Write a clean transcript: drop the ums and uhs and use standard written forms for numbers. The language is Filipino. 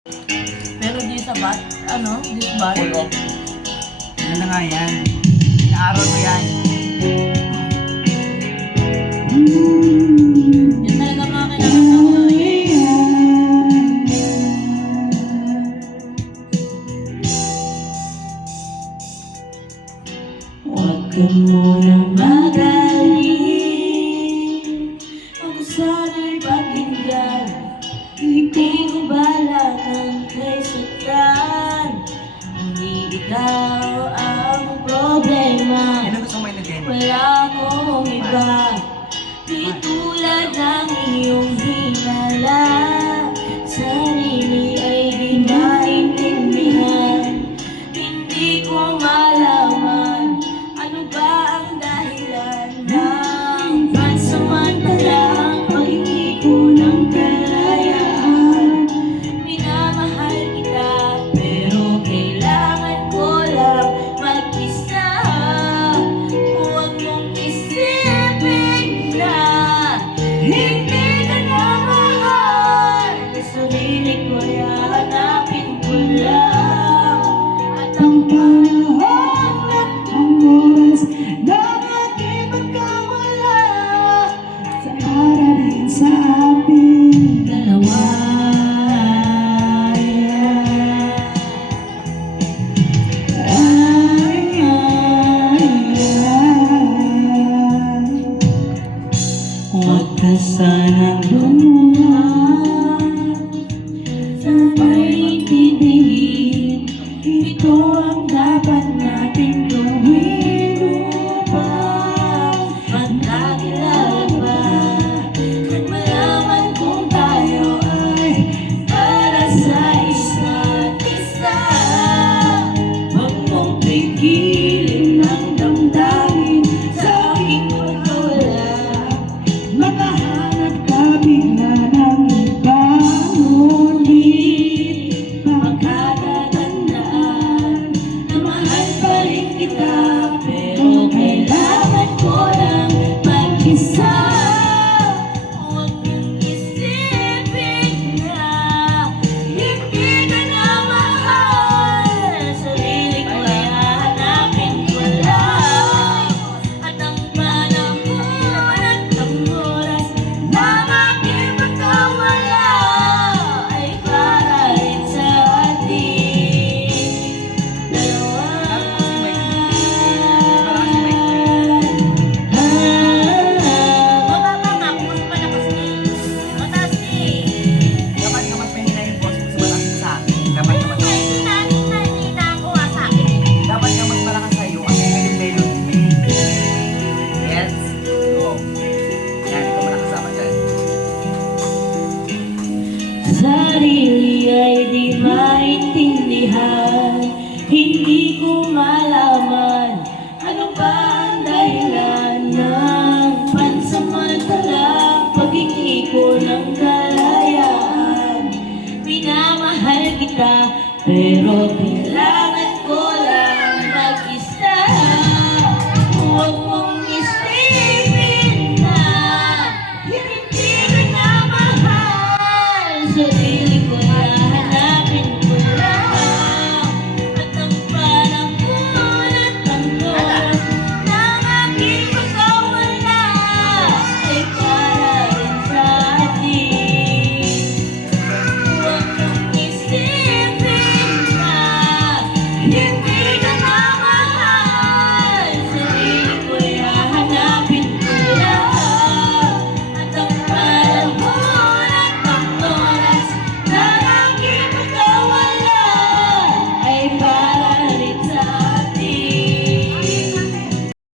Pero di sa bat, disbat. Pull off. Ano na nga yan? Inaaral mo yan. Yan talaga mga kailangan ng Huwag ka munang magaling, ako sana'y pakinggan. Hindi ko balak ang kay saktan. Hindi ikaw ang problema. Ano gusto mo ilagay? Wala akong iba, di tulad ng iyong hinala. Sarili ay di maintindihan. Hindi ko malaman ano ba ang dahilan ng pansamantalang pag-ibig ng kalayaan. Minamahal kita, pero kailangan ko lang mag-isa. Huwag mong isipin na hindi ka na mahal. Sarili ko ay hanapin ko lang. At ang panahon at ang oras na aking magkawala sa aralin sa ating dalawa. Huwag ka sanang lumuha, sana'y titigil. Ito ang dapat natin gawin upang magkakilala pa at malaman kung tayo ay para sa isa't isa. Huwag mong pigilin ang damdamin sa aking pagkawala. Makahanap ka bigla ng ibang ngunit makatatandaan na mahal pa rin kita, pero kailangan ko lang mag-isa. Huwag mong isipin na hindi ka na mahal. Sarili ko ay hahanapin ko lang. At ang panahon at ang oras na aking magkawala ay para rin sa ating dalawa. Mababa nga, mas malakas ni. Mataas ni. Dapat nga magpahina yung boss mo sa malakas sa akin. Dapat nga mas... Nakita ko nga sa akin. Dapat nga mas malakas sa'yo kasi nga yung melody. Yes? Oo. Yan, ikaw malakas sa akin dyan. Sarili ay di maintindihan. Hindi ko malaman ano ba ang dahilan ng pansamantalang pag-ibig ko ng kalayaan. Minamahal kita, pero kailangan ko